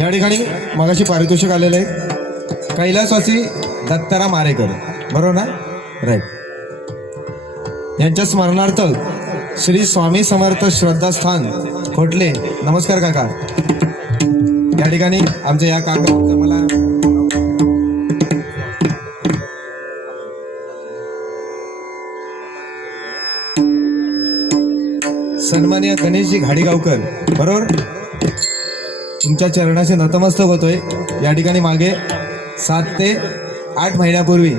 या ठिकाणी मगाशी पारितोषिक आलेलं आहे कैलासवासी दत्ताराम आरेकर, बरोबर ना? राईट. यांच्या स्मरणार्थ श्री स्वामी समर्थ श्रद्धास्थान खोटले. नमस्कार काका. या ठिकाणी आमच्या या काका मला सन्माननीय गणेशजी घाडीगावकर, बरोबर, तुमच्या चरणाशी नतमस्तक होतोय. या ठिकाणी मागे 7 ते 8 महिन्यापूर्वी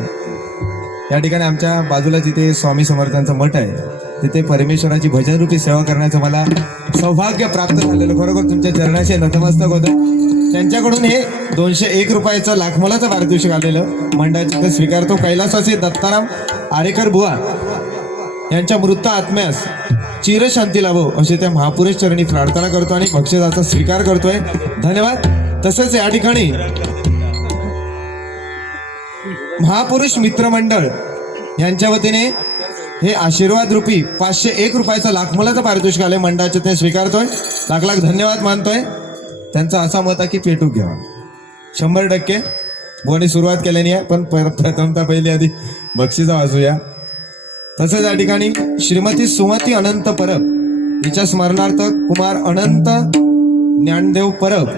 या ठिकाणी आमच्या बाजूला जिथे स्वामी समर्थांचं मठ आहे तिथे परमेश्वराची भजनरूपी सेवा करण्याचं मला सौभाग्य प्राप्त झालेलं. खरोखर तुमच्या चरणाशी नतमस्तक होतं. त्यांच्याकडून हे 201 रुपयाचं लाखमोलाचं पारितोषिक आलेलं मंडळाचे ते स्वीकारतो. कैलासवासी दत्ताराम आरेकर बुवा यांच्या मृत आत्म्यास चिरशांती लाभो अशी त्या महापुरुष चरणी प्रार्थना करतो आणि बक्षिसाचा स्वीकार करतोय. धन्यवाद. तसंच या ठिकाणी महापुरुष मित्रमंडळ यांच्या वतीने हे आशीर्वाद रूपी 501 रुपयाचं लाखमोलाचं पारितोषिक आले मंडळाचे ते स्वीकारतोय. लाख लाख धन्यवाद मानतोय. त्यांचा असा मत आहे की पेटूक घ्यावा 100%. बुवानी सुरुवात केल्याने आहे, पण प्रथमता पहिली आधी बक्षिसा वाजूया. तसंच या ठिकाणी श्रीमती सुमती अनंत परब हिच्या स्मरणार्थ कुमार अनंत ज्ञानदेव परब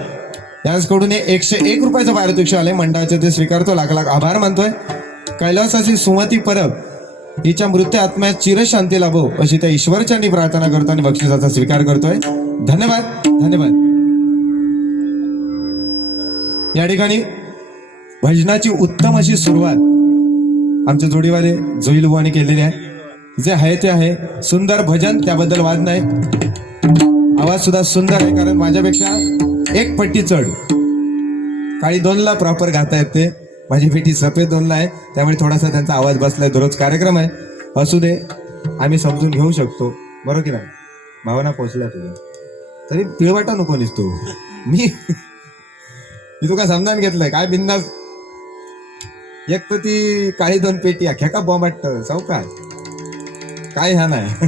यांच्याकडून 101 रुपयाचं पारितोषिक आले मंडळाचे ते स्वीकारतो. लाख लाख आभार मानतोय. कैलासाची सुमती परब हिच्या मृत आत्म्यात चिरशांती लाभो अशी त्या ईश्वरचरणी प्रार्थना करतो आणि बक्षिसाचा स्वीकार करतोय. धन्यवाद. धन्यवाद. या ठिकाणी भजनाची उत्तम अशी सुरुवात आमचे जोडीवाले जोईल बुवानी केलेली आहे. जे आहे ते आहे सुंदर भजन, त्याबद्दल वाद नाही. आवाज सुद्धा सुंदर आहे, कारण माझ्यापेक्षा 1 पट्टी चढ. काळी 2ला प्रॉपर गाता येते, माझी पेटी सफेद 2ला आहे, त्यामुळे थोडासा त्यांचा आवाज बसलाय. दररोज कार्यक्रम आहे, असू दे, आम्ही समजून घेऊ शकतो, बरोबर की नाही? भावना पोचल्या तुझ्या तरी पिळवाटा नको निसतो. मी तुका समजावून घेतलंय काय बिंदास. एक तर ती काळी 2 पेटी अख्या का बॉम्ब वाटत चौका काय ह्या नाही.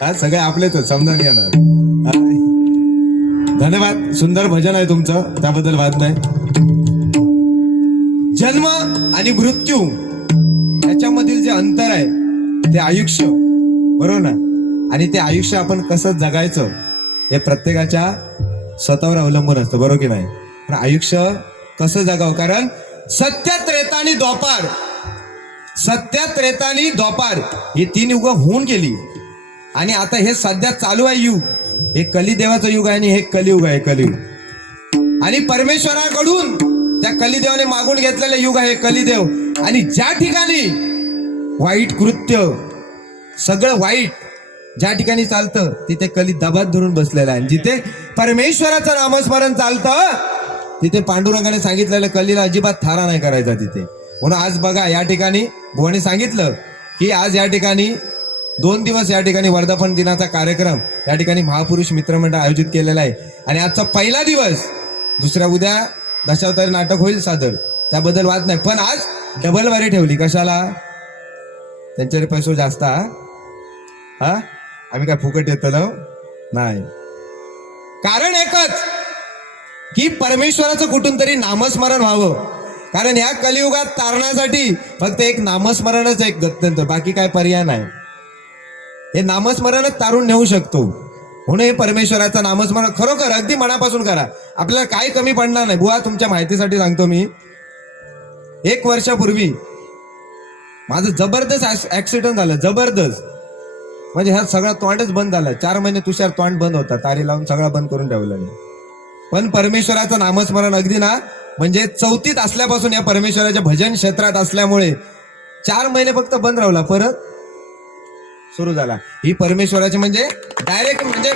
हा सगळे आपलेच समजावून घेणार. धन्यवाद. सुंदर भजन आहे तुमचं, त्याबद्दल वाद नाही. जन्म आणि मृत्यू याच्यामधील जे अंतर आहे ते आयुष्य, बरोबर ना? आणि ते आयुष्य आपण कसं जगायचं हे प्रत्येकाच्या स्वतःवर अवलंबून असतं, बरोबर की नाही? पण आयुष्य कसं जगावं, कारण सत्य, त्रेता आणि द्वापार, सत्य, त्रेता आणि द्वापार ही 3 युग होऊन गेली आणि आता हे सध्या चालू आहे युग. हे कलिदेवाचं युग आहे आणि हे कलियुग आहे, कलियुग. आणि परमेश्वराकडून त्या कलिदेवाने मागून घेतलेलं युग आहे कलिदेव. आणि ज्या ठिकाणी वाईट कृत्य, सगळं वाईट ज्या ठिकाणी चालतं तिथे कली दबात धरून बसलेला आहे. जिथे परमेश्वराचं नामस्मरण चालतं तिथे पांडुरंगाने सांगितलेलं कलीला अजिबात थारा नाही करायचा तिथे. म्हणून आज बघा या ठिकाणी भुवाने सांगितलं की आज या ठिकाणी 2 दिवस या ठिकाणी वर्धापन दिनाचा कार्यक्रम या ठिकाणी महापुरुष मित्रमंडळ आयोजित केलेला आहे. आणि आजचा पहिला दिवस, उद्या दशावतारी नाटक होईल सादर, त्याबद्दल वाद नाही. पण आज डबल वारी ठेवली, कशाला? त्यांच्याकडे पैसे जास्त. हा आम्ही काय फुकट येतलो नाही. कारण एकच की परमेश्वराचं कुठून तरी नामस्मरण व्हावं. कारण या कलियुगात तारण्यासाठी फक्त एक नामस्मरणच एक गत्यंतर, बाकी काय पर्याय नाही. हे नामस्मरणच तारून नेऊ शकतो. म्हणून हे परमेश्वराचं नामस्मरण खरोखर अगदी मनापासून करा, आपल्याला काही कमी पडणार नाही. बुवा तुमच्या माहितीसाठी सांगतो मी, 1 वर्षापूर्वी माझं जबरदस्त ऍक्सिडेंट झालं, जबरदस्त. म्हणजे ह्या सगळा तोंडच बंद झाला. 4 महिने तुषार तोंड बंद होता, तारी लावून सगळा बंद करून ठेवलं. पण परमेश्वराचं नामस्मरण अगदी ना, म्हणजे 4थीत असल्यापासून या परमेश्वराच्या भजन क्षेत्रात असल्यामुळे 4 महिने फक्त बंद राहिला, परत सुरू झाला. ही परमेश्वराची म्हणजे डायरेक्ट, म्हणजे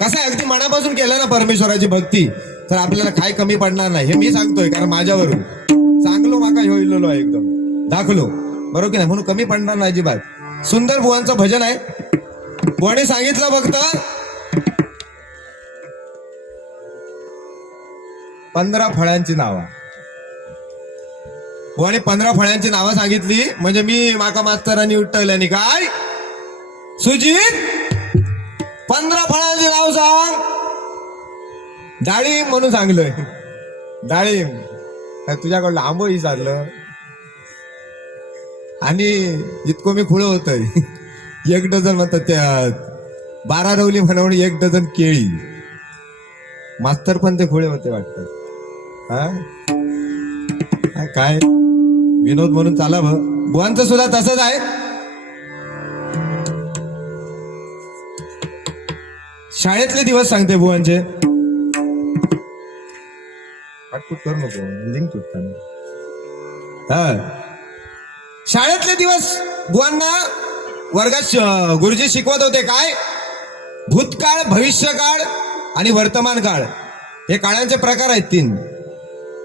कसं अगदी मनापासून केलं ना परमेश्वराची भक्ती, तर आपल्याला काय कमी पडणार नाही. हे मी सांगतोय, कारण माझ्यावरून चांगलो माका होईलो आहे, एकदम दाखलो, बरोबर की नाही? म्हणून कमी पडणार नाही अजिबात. सुंदर बुवांचं भजन आहे. बुवाने सांगितलं फक्त 15 फळांची नावं. बुवाने 15 फळांची नावं सांगितली, म्हणजे मी माका मास्तरांनी उठवल्याने काय सुजित 15 फळांची नाव सांग. डाळिंब म्हणून सांगलोय. डाळिंब काय तुझ्याकडलं आंबोळी सारलं आणि इतकं मी खुळ होतोय. 1 डझन म्हणतात त्यात 12 रवली म्हणून 1 डझन केळी. मास्तर पण ते खुळे होते वाटतं. हा काय विनोद म्हणून चाला बुवांचं सुद्धा तसंच आहे. शाळेतले दिवस सांगते बुवांचे. पाठपूट करू नको लिंक तुटताना. शाळेतले दिवस बुवांना वर्गात गुरुजी शिकवत होते काय, भूतकाळ, भविष्यकाळ आणि वर्तमान काळ. हे काळांचे प्रकार आहेत 3.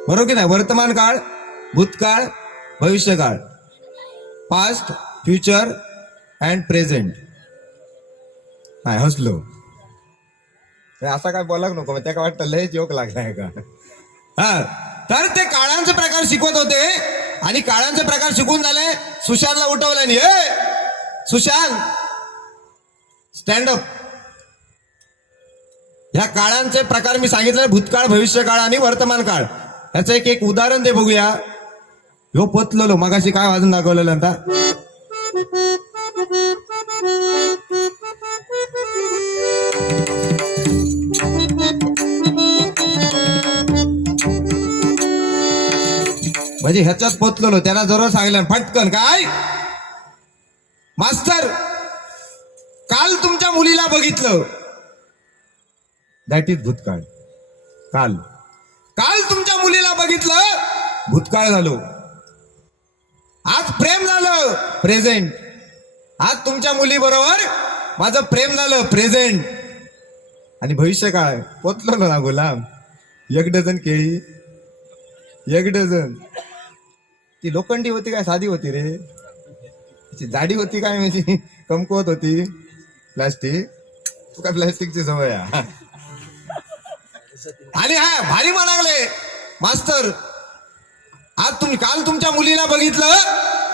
बरोबर की नाही? वर्तमान काळ, भूतकाळ, भविष्यकाळ. Past, future and present. नाही हसलो असा काय बोलाक नको, त्या काय वाटतं लय जोक लागलाय का. तर ते काळांचे प्रकार शिकवत होते आणि काळांचे प्रकार शिकून झाले. सुशांतला उठवलं आणि सुशांत स्टँड अप. ह्या काळांचे प्रकार मी सांगितले, भूतकाळ, भविष्यकाळ आणि वर्तमान काळ. याचं एक उदाहरण दे बघूया. ह्यो पतलो मगाशी काय वाजून दाखवलेलं आता. म्हणजे ह्याच्यात पोचलो. त्याला जरूर सांगितलं फटकन काय, मास्तर काल तुमच्या मुलीला बघितलं. दॅट इज भूतकाळ. काल काल तुमच्या मुलीला बघितलं, भूतकाळ झालो. आज प्रेम झालं, प्रेझेंट. आज तुमच्या मुलीबरोबर माझं प्रेम झालं, प्रेझेंट. आणि भविष्य काय पोचलो ना गुलाम. 1 डझन केळी, 1 डझन. ती लोखंडी होती काय साधी होती रे? तिची जाडी होती काय म्हणजे कमकुवत होती? प्लास्टिक. तू काय प्लास्टिकची सवय आहे. आणि भारी म्हणाले मास्तर, आज काल तुमच्या मुलीला बघितलं,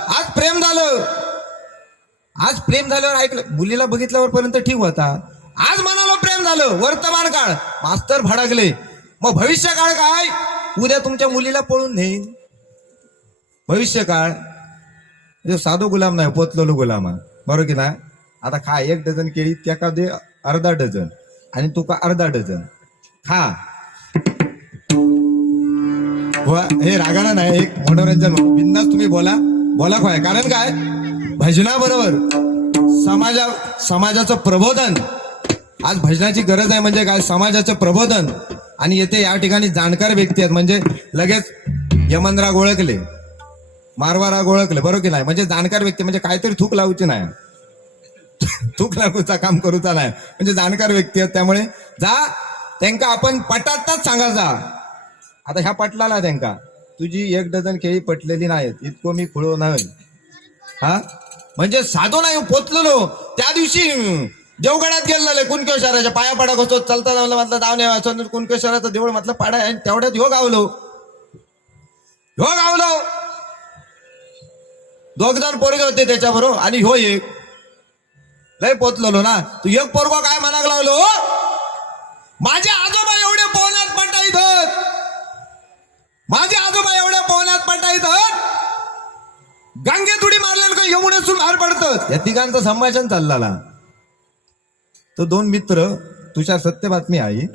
आज प्रेम झालं. आज प्रेम झाल्यावर ऐकलं, मुलीला बघितल्यावर पर्यंत ठीक होता. आज म्हणालो प्रेम झालं, वर्तमान काळ. मास्तर भडकले. मग भविष्य काळ काय? उद्या तुमच्या मुलीला पळून नेईन. भविष्य काळ साधो गुलाम नाही, पोचलेलो गुलाम. बरोबर की ना? आता खा 1 डझन केळी, त्या का दे अर्धा डझन आणि तू का अर्धा डझन खा. हे रागाना नाही, एक मनोरंजन बिंदास तुम्ही बोला काय. कारण काय, भजनाबरोबर समाजाचं प्रबोधन. आज भजनाची गरज आहे. म्हणजे काय, समाजाचं प्रबोधन. आणि येथे या ठिकाणी जाणकार व्यक्ती आहेत. म्हणजे लगेच यमनराग ओळखले, मारवाराग ओळखले. बरोबर की नाही? म्हणजे जाणकार व्यक्ती म्हणजे काहीतरी थूक लावूची नाही, थूक लागूचा काम करूचा नाही. म्हणजे जाणकार व्यक्ती आहेत. त्यामुळे जा त्यांका आपण पटातच सांगायचा. आता ह्या पटलाला त्यांका तुझी 1 डझन केळी पटलेली नाहीत, इतकं मी खुळो नाही. म्हणजे साधो नाही पोचलेलो. त्या दिवशी देवगडात गेलेले कुणकेश्वराच्या पाया पडा कसो चालता जाऊन म्हटलं जाऊन यावं. कुणकेश्वराचं देऊळ म्हटलं पाडा आहे. तेवढ्यात ह्यो गावलो. 2 जण पोरगे होते त्याच्याबरोबर आणि ह्यो एक लय पोचलेलो ना. तू एक पोरगो काय म्हणाक लागलो, माझे आजोबा एवढे पोहण्यात पटाईत, माझे आजोबा एवढ्या पोहण्यात पटाईत, गंगे तुडी मारल्यान का यमुनेतून बाहेर पडतं. या तिघांचं संभाषण चालला. तो 2 मित्र, तुषार सत्य बातमी आई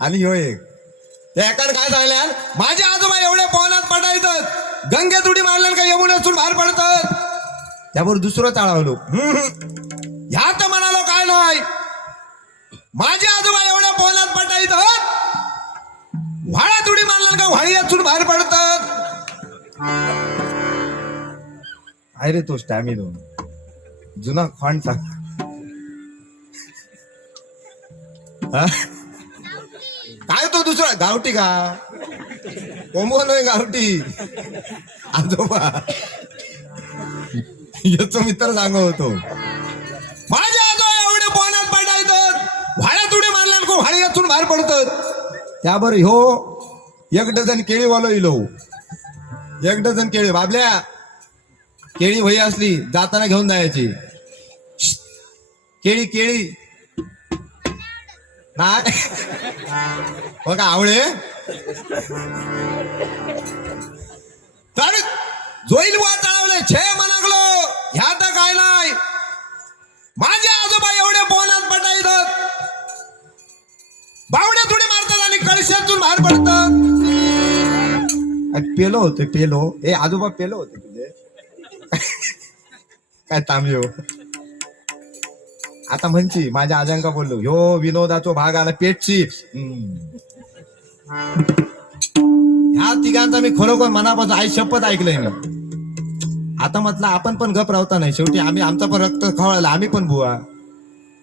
आणि ह्यो एक. त्या एकाने काय सांगल्या, माझे आजोबा एवढ्या पोहण्यात पटाईत, गंगे तुडी मारल्यान का यमुनेतून बाहेर पडतं. त्यावर दुसरं चाळवलो. ह्या तर म्हणालो काय नाही, माझे आजोबा एवढ्या पोहण्यात पटाईत, व्हाळा तुडी मारल्यान का व्हाळी यातून बाहेर पडतात. अरे तो स्टॅमिनो जुना खांडचा. काय तो दुसरा गावठी का कोंबो नय गावठी आजोबा. याचा मित्र सांगत होतो, माझे आजोबा एवढे पोहण्यात पटायत, व्हाळ्या तुडी मारल्यान को व्हाळी यातून बाहेर पडतात. त्यावर ह्यो 1 डझन केळी वालो इलो. 1 डझन केळी. बाबल्या केळी वही असली जाताना घेऊन जायची. केळी केळी काय मग आवळे तर जोईल बुवा चढवले छे म्हणागलो ह्या तर काय नाही माझे आजोबा एवढे बोनात पटाईत बावड्या थोडी मारतात आणि कळशातून बाहेर पडतात. पेलो होते पेलो ए आजोबा पेलो होते तुझे काय तांबे हो आता म्हणची माझ्या आजांका बोललो ह्यो विनोदाचो भाग आला पेटची ह्या तिघांचा मी खरोखर मनापासून आई शपथ ऐकलंय मी. आता म्हटलं आपण पण गप राहता नाही शेवटी आम्ही आमचा पण रक्त खवळला आम्ही पण बुवा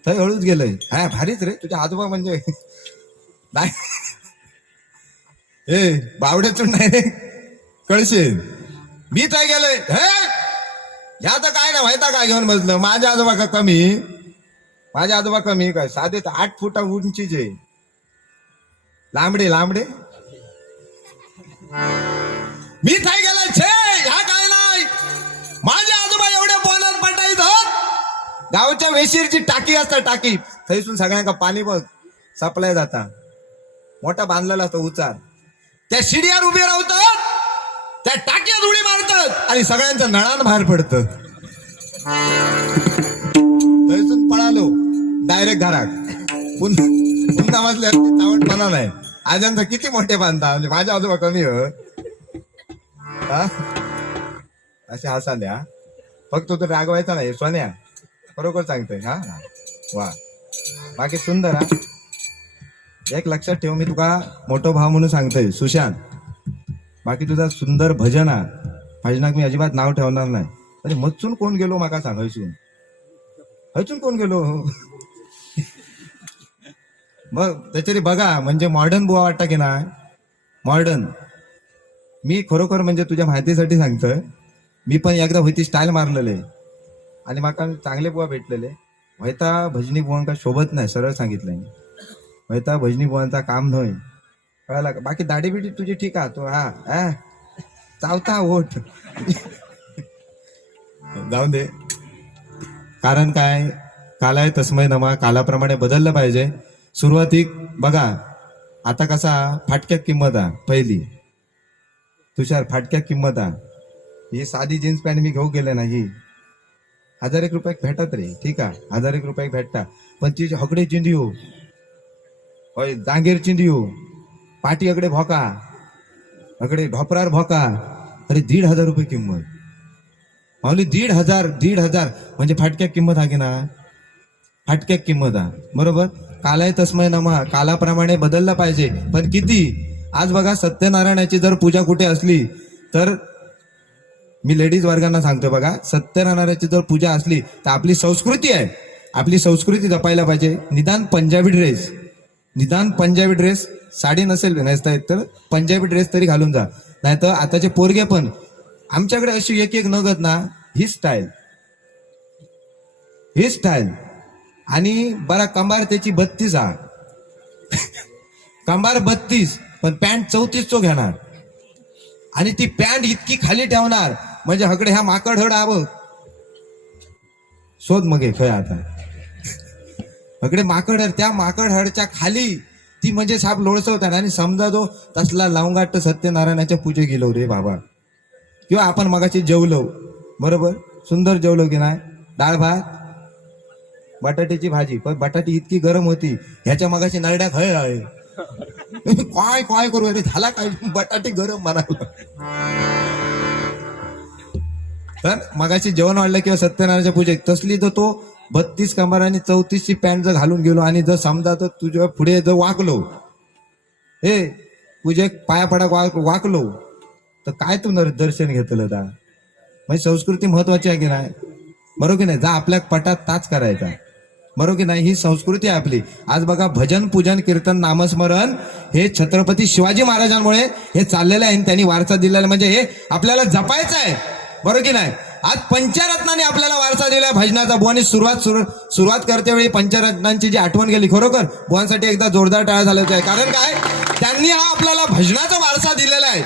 तर हळूच गेलोय. हा भारीच रे तुझ्या आजोबा म्हणजे नाही ए बावड्यातून नाही रे कळशे मी काय गेलोय हे ह्या तर काय ना व्हायता काय घेऊन बसलं. माझ्या आजोबा का कमी माझ्या आजोबा कमी काय साधे 8 फुटा उंचीचे लांबडे लांबडे मी काय गेलाय छे ह्या काय नाही माझे आजोबा एवढे बोलत पटाईत गावच्या वेशीरची टाकी असतात टाकी थैसून सगळ्यांना पाणी बघ सप्लाय जाता मोठा बांधलेला असतो उचार त्या शिडीवर उभे राहतात त्या टाक्यात उडी मारतात आणि सगळ्यांचं नळान बाहेर पडतं. थैसून पळालो डायरेक्ट घरात पुन्हा वाजल्या चावटपणा नाही. आजांचा किती मोठे बांधता म्हणजे माझ्या आजोबा कमी हो असे हसाल्या फक्त तो रागवायचा नाही सोन्या बरोबर सांगतोय हा वा बाकी सुंदर हा. एक लक्षात ठेव मी तुका मोठो भाव म्हणून सांगतोय सुशांत बाकी तुझा सुंदर भजन हा भजनाक मी अजिबात नाव ठेवणार नाही. अरे मचून कोण गेलो माका सांग हयसून हयसून कोण गेलो मग त्याच्यारी बघा म्हणजे मॉडर्न बुवा वाटतं की नाही मॉडर्न. मी खरोखर म्हणजे तुझ्या माहितीसाठी सांगतोय मी पण एकदा होती स्टाईल मारलेले आणि माका चांगले बुवा भेटलेले व्हायता भजनी बुवांका शोभत नाही सरळ सांगितलंय व्हायता भजनी बुवांचा काम नाही कळाला का. बाकी दाढी बिडी तुझी ठीक आहे तो हा चावता ओठ जाऊन दे कारण काय कालाय तस्मय नमा कालाप्रमाणे बदललं पाहिजे. सुरुवातीक बघा आता कसा फाटक्यात किंमत आहे पहिली तुषार फाटक्यात किंमत आहे ही साधी जीन्स पॅन्ट मी घेऊ गेले नाही 1000 रुपयाक भेटत रे ठीक आहे 1000 रुपयाक भेटता पण ती हकडे चिंदियो होय जांगेर चिंदियो पाठी अकडे भोका अकडे ढोपरार भोका अरे 1500 रुपये किंमत माऊली 1500 म्हणजे फाटक्यात किंमत आहे की ना फाटक्यात किंमत आहे बरोबर. कालाय तस्मय नमा कालाप्रमाणे बदलला पाहिजे पण किती. आज बघा सत्यनारायणाची जर पूजा कुठे असली तर मी लेडीज वर्गांना सांगतो बघा सत्यनारायणाची जर पूजा असली तर आपली संस्कृती आहे आपली संस्कृती जपायला पाहिजे. निदान पंजाबी ड्रेस साडी नसेल नेसता येत तर पंजाबी ड्रेस तरी घालून जा नाही तर आताचे पोरगे पण आमच्याकडे अशी एक नगत ना ही स्टाईल आणि बरा कंबार त्याची 32 हा कंबार 32 पण पॅन्ट 34 चो घेणार आणि ती पॅन्ट इतकी खाली ठेवणार म्हणजे हकडे ह्या माकड हड आव शोध मग खय आता हकडे माकड हड त्या माकड हडच्या खाली ती म्हणजे साप लोळसवतात आणि समजा जो तसला लावंगाट सत्यनारायणाच्या पूजे गेलो रे बाबा किंवा आपण मगाशी जेवलो बरोबर सुंदर जेवलो की नाही डाळ भात बटाट्याची भाजी पण बटाटी इतकी गरम होती ह्याच्या मगाशी नरड्या खय आहे काय काय करू अरे झाला काय बटाटे गरम म्हणाला तर मगाशी जेवण वाढलं किंवा सत्यनारायणच्या पूजेत तसली तर तो 32 कंबार आणि 34 ची पॅन्ट जर घालून गेलो आणि जर समजा तर तुझ्या पुढे जर वाकलो हे पूजेक पाया पडा वाकलो तर काय तू दर्शन घेतलं का म्हणजे संस्कृती महत्वाची आहे की नाही बरोबर की नाही जा आपल्या पटात ताच करायचा बरोबर की नाही ही संस्कृती आहे आपली. आज बघा भजन पूजन कीर्तन नामस्मरण हे छत्रपती शिवाजी महाराजांमुळे हे चाललेलं आहे त्यांनी वारसा दिलेला म्हणजे हे आपल्याला जपायचं आहे बरोबर की नाही. आज पंचरत्नाने आपल्याला वारसा दिला भजनाचा. बुवानी सुरुवात करते वेळी पंचरत्नांची जी आठवण गेली खरोखर बुवांसाठी एकदा जोरदार टाळ्या झाल्याचं आहे कारण काय त्यांनी हा आपल्याला भजनाचा वारसा दिलेला आहे.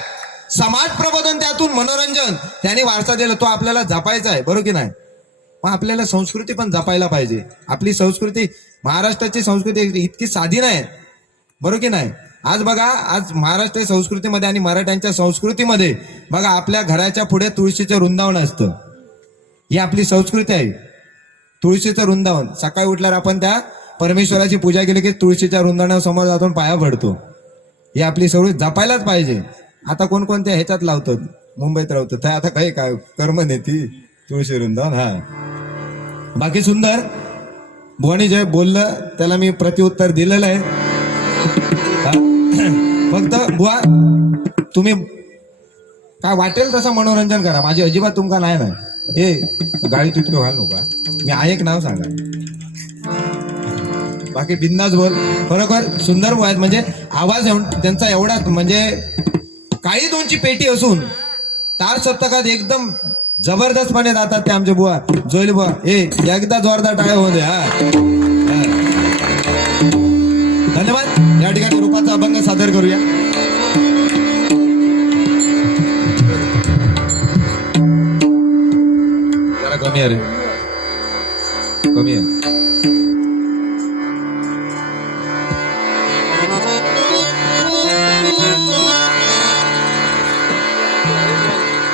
समाज प्रबोधन त्यातून मनोरंजन त्यांनी वारसा दिला तो आपल्याला जपायचा आहे बरोबर की नाही. मग आपल्याला संस्कृती पण जपायला पाहिजे. आपली संस्कृती, महाराष्ट्राची संस्कृती इतकी साधी नाही, बरोबर की नाही. आज बघा, आज महाराष्ट्र संस्कृतीमध्ये आणि मराठ्यांच्या संस्कृतीमध्ये बघा, आपल्या घराच्या पुढे तुळशीचं वृंदावन असतं. ही आपली संस्कृती आहे, तुळशीचं वृंदावन. सकाळी उठल्यावर आपण त्या परमेश्वराची पूजा केली की तुळशीच्या वृंदावनासमोर जाऊन पाया पडतो. ही आपली संस्कृती जपायलाच पाहिजे. आता कोणकोणत्या ह्याच्यात लावतात, मुंबईत राहतात, तर आता काही काय कर्म नेती तुळशी वृंदावन. हा, बाकी सुंदर. बुवानी जे बोललं त्याला मी प्रत्युत्तर दिलेलं आहे. फक्त बुवा, तुम्ही काय वाटेल तसं मनोरंजन करा, माझी अजिबात तुमका नाही ना. हे गाडी तुटलो घालू का, मी आहे एक नाव सांगा, बाकी बिंदास बोल. खरोखर सुंदर बुवा आहेत. म्हणजे आवाज त्यांचा एवढा, म्हणजे काही दोनची पेटी असून तार सप्तकात एकदम जबरदस्तपणे जातात ते आमचे बुवा. जोईल बुवा, एकदा जोरदार टाळ्या होऊ दे. हा, धन्यवाद. या ठिकाणी रूपाचा अभंग सादर करूया. जरा कमी आहे रे, कमी आहे.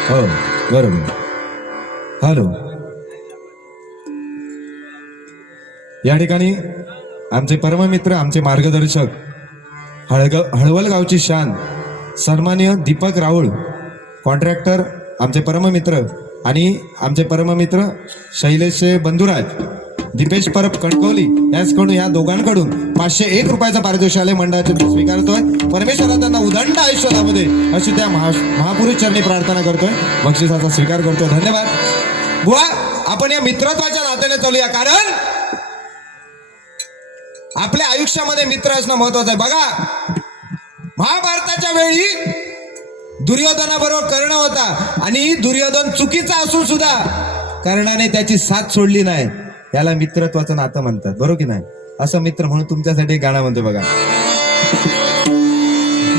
हो, बरोबर. हॅलो. या ठिकाणी आमचे परममित्र, आमचे मार्गदर्शक, हळवल गावची शान, सन्माननीय दीपक राऊळ कॉन्ट्रॅक्टर, आमचे परममित्र, आणि आमचे परममित्र शैलेश बंधुराज, दीपेश परब कणकवली, याचकडून, या दोघांकडून 501 रुपयाचा पारितोषिक मंडळाचे स्वीकारतोय. परमेश्वरा त्यांना उदंड आयुष्यामध्ये अशी त्या महापुरुष चरणी प्रार्थना करतोय, बक्षिसाचा स्वीकार करतोय. धन्यवाद बुवा. आपण या मित्रत्वाच्या नात्याने चालूया, कारण आपल्या आयुष्यामध्ये मित्र असणं महत्वाचं आहे. बघा, महाभारताच्या वेळी दुर्योधनाबरोबर कर्ण होता, आणि दुर्योधन चुकीचा असून सुद्धा कर्णाने त्याची साथ सोडली नाही. याला मित्रत्वाचं नातं म्हणतात, बरोबर की नाही. असं मित्र म्हणून तुमच्यासाठी एक गाणं म्हणतो बघा.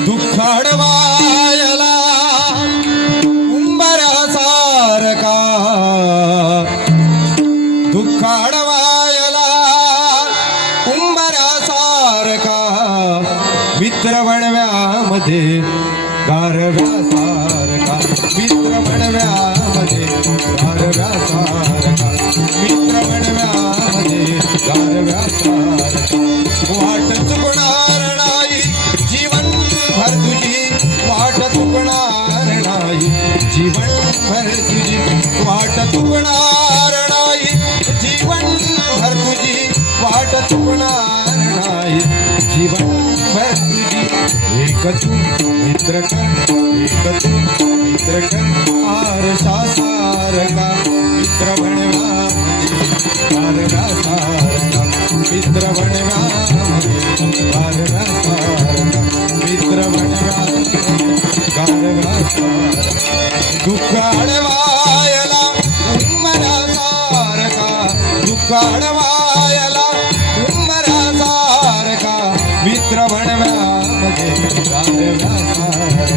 दुःख अडवायला उंबरासारखा, दुःख अडवायला उंबरासारखा, मित्र वणव्यामध्ये गारव्यासारखा, मित्र वणव्यामध्ये गारव्यासारखा, मित्र वणव्यामध्ये गारव्यासारखा. वाट चुकणार नाही जीवन भर तुझी, वाट चुकणार नाही जीवन भर तुझी, वाट चुकणार नाही जीवन भर तुझी, वाट चुकणार नाही जीवन भर तुझी. एक तू मित्र कर, एक तू मित्र कर, आरशासारखा, मित्र वणव्यामध्ये गारव्यासारखा, मित्र वणव्यामध्ये गारव्यासारखा, मित्र वणव्यामध्ये गारव्यासारखा. दुःख अडवायला उंबरासारखा, दुःख अडवायला उंबरासारखा, मित्र वणव्यामध्ये गारव्यासारखा,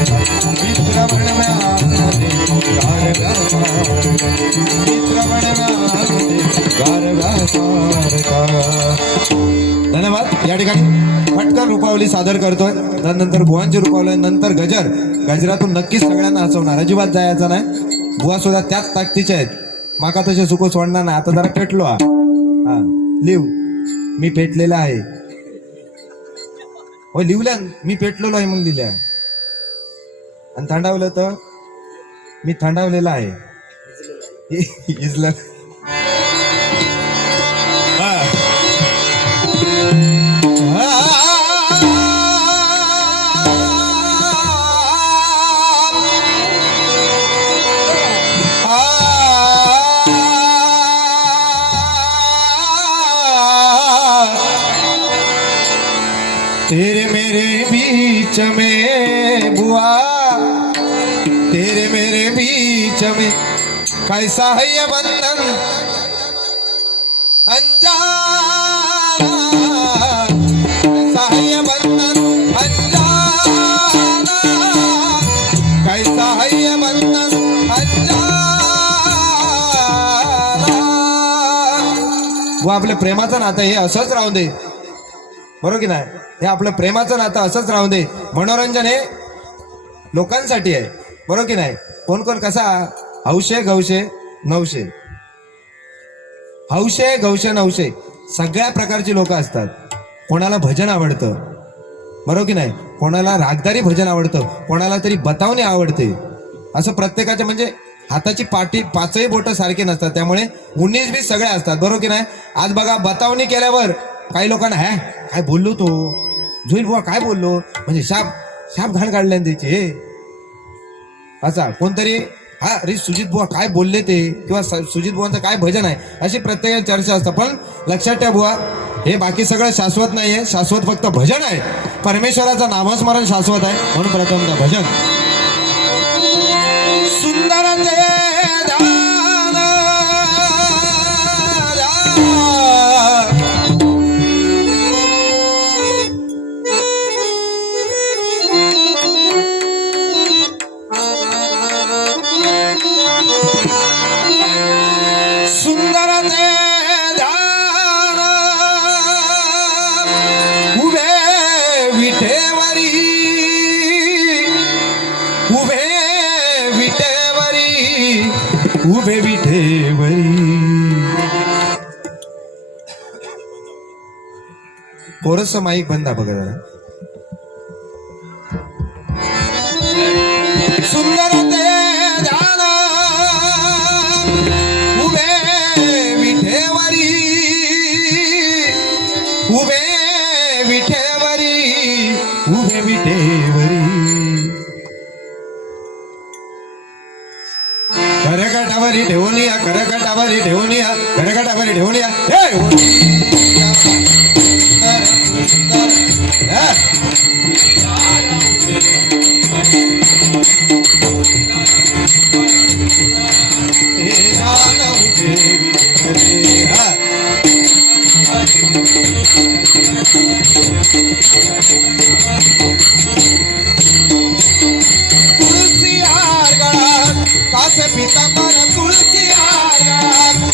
मित्र वणव्यामध्ये गारव्यासारखा, मित्र वणव्यामध्ये गारव्यासारखा. धन्यवाद. या ठिकाणी पटकन रूपावली सादर करतोय, त्यानंतर बुवांची रूपावली, नंतर गजर. गजरातून नक्कीच सगळ्यांना हसवणार, अजिबात जायचं नाही. बुवा सुद्धा त्याच ताकदीचे आहेत, माका तसे सुख सोडणार नाही. आता जरा पेटलो हा, लिव मी पेटलेला आहे. हो, लिवल्या मी पेटलेलो आहे म्हणून लिहिल्या, आणि थंडावलं तर मी थंडावलेला आहे. इजलं तेरे मेरे बीच में बुआ, तेरे मेरे बीच में कैसा है ये बंधन अनजाना, कैसा है ये बंधन अनजाना, कैसा है ये बंधन अनजाना. व आपल्या प्रेमाचं नातं हे असंच राहू दे, बरोबर की नाही? हे आपलं प्रेमाचं नातं असंच राहू दे. मनोरंजन हे लोकांसाठी आहे, बरोबर की नाही? कोण कोण कसा हौशे गौशे नवशे, हौशे गौशे नवशे सगळ्या प्रकारची लोक असतात. कोणाला भजन आवडतं, बरोबर की नाही? कोणाला रागदारी भजन आवडतं, कोणाला तरी बतावणी आवडते. असं प्रत्येकाचे म्हणजे हाताची पाचही बोट सारखे नसतात, त्यामुळे 19-20 सगळे असतात, बरोबर की नाही? आज बघा बतावणी केल्यावर काही लोकांना काय बोललो तो जोईल बुवा, काय बोललो म्हणजे शाप घाण काढल्या त्याची हे असा कोणतरी अरे सुजित बुवा काय बोलले ते, किंवा सुजित बुवांचं काय भजन आहे, अशी प्रत्येक चर्चा असतात. पण लक्षात ठेवा बुवा, हे बाकी सगळं शाश्वत नाहीये. शाश्वत फक्त भजन आहे. परमेश्वराचं नामस्मरण शाश्वत आहे. म्हणून प्रथमतः भजन. सुंदर ते ध्यान सुंदर ते ध्यान उभे विठेवरी, उभे विठेवरी, उभे विठेवरी. कोरस माईक बंद आहे बघा जरा. सुंदर ते ध्यान उभे विठेवरी, उभे विठेवरी, उभे विठेवरी. करकटावरी ठेवून या, करकटावरी ठेवून या, करकटावरी ठेवून या. तुलसी हार गळ्यात कास पितांबर, तुलसी हार गळ्यात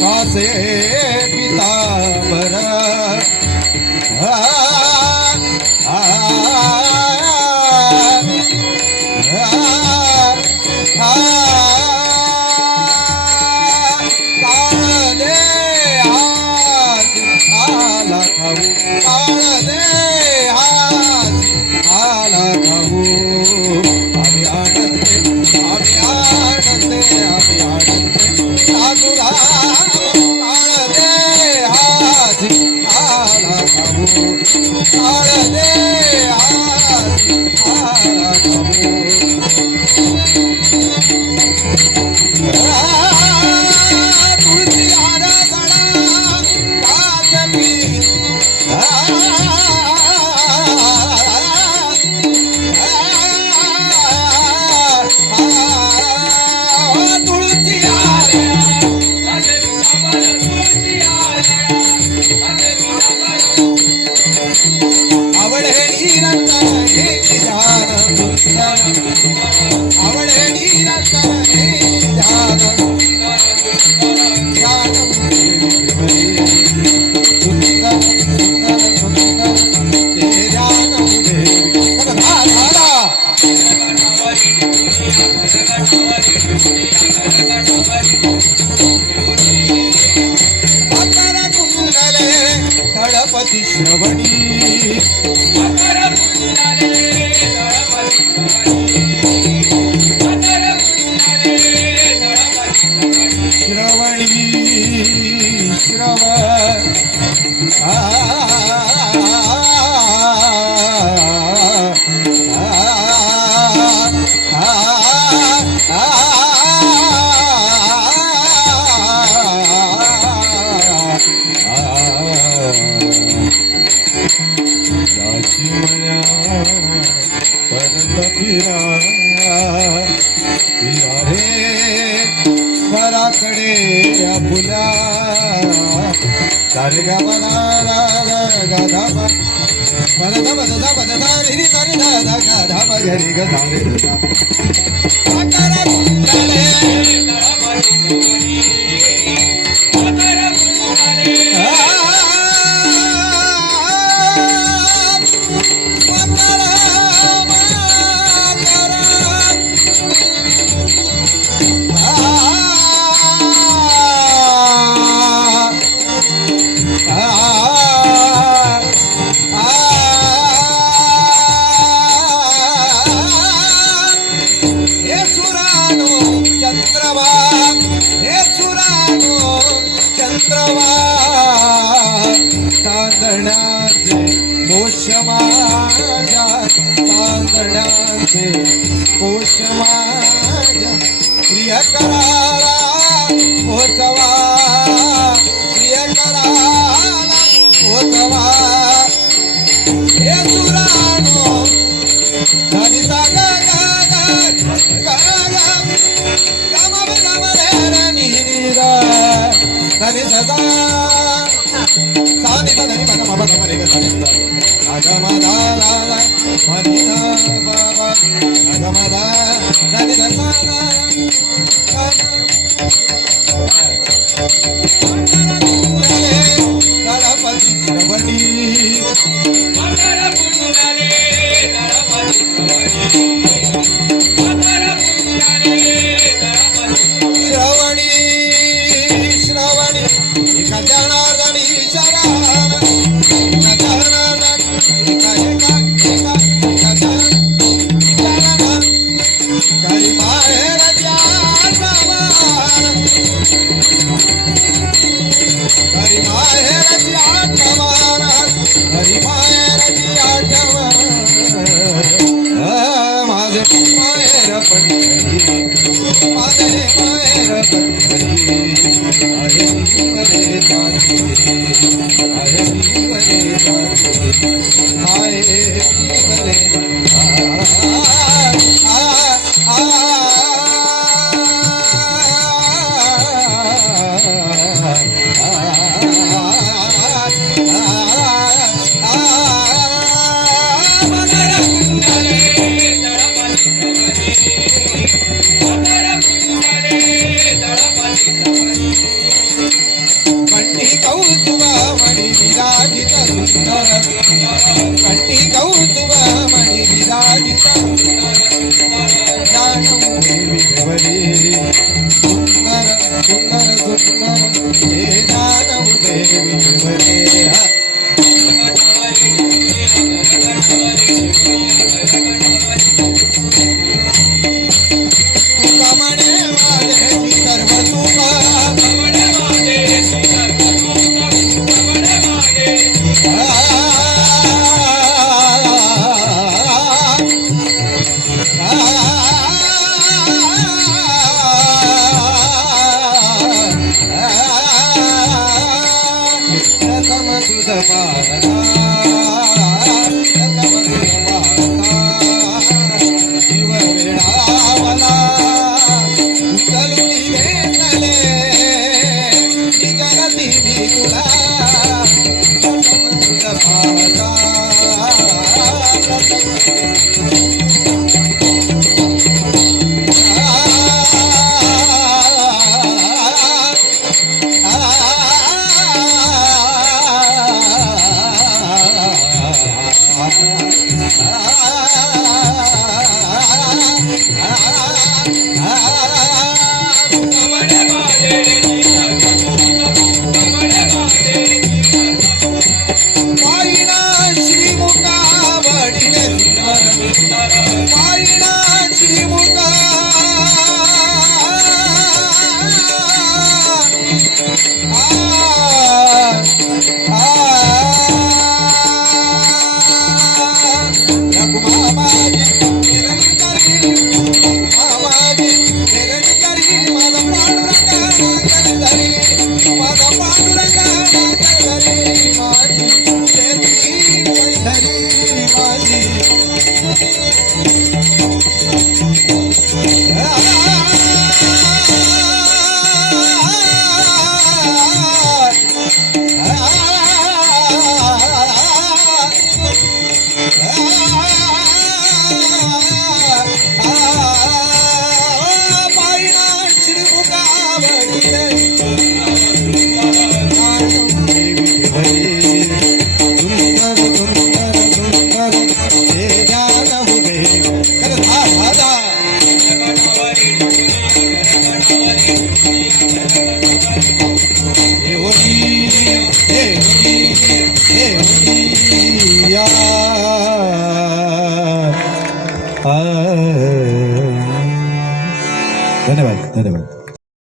कासे पितांबर काळ दे हात आला खाऊ, काळ दे हात आला खाऊ. आम्ही आनंदे, आम्ही आनंदे, आम्ही आनंदे साधुरा. काळ दे हात आला खाऊ, काळ दे हात आला खाऊ. तुळशी हार गळा कास पीत, तुळसी हार आवडे निरंतर हे ध्यान सुंदर, आवडे निरंतर हे ध्यान ध्यान सुंदर सुंदर सुंदर ते ध्यान मकर कुंडले तळपती श्रवणी, श्रव दासी मना परत फिरा फिरा रे घराकडे आपुल्या सारे गा बदा गा धा बा बदा बदा बदा रे रे रे धा गा धा बा घरी गा धा रे धा आकारा कुंडले आकारा कुंडले तांदळाचे कोश माझ्या तांदळाचे कोश माझ्या प्रिय कराला पोचवा प्रिय कराला पोचवा हे सुरानो धनी सागा गा गा गा गम गम रे नीरा धनी सदा सानी दा धनी बाबा बाबा रे गा आगम दा दा दा मनी दा बाबा आगम दा धनी दा सा गणपती श्रवणी श्रवणी श्रवणी एका जनार्दनी शरण एका जनार्दनी एका एका एका एका शरण करी माहेर आठवण करी माहेर आठवण करी माहेर आठवण माझे माहेर पंढरी माझे माहेर पंढरी आहे वरे जाते आहे वरे जाते आहे वरे कंठी कौतुवा मणि विराजित सुंदर कंठी कौतुवा मणि विराजित जानू देवी देवरी सुंदर सुंदर सुंदर हे जानू देवी देवरी कमणे माझे सर्व तुमा हे होळी, हे होळी, या. धन्यवाद धन्यवाद.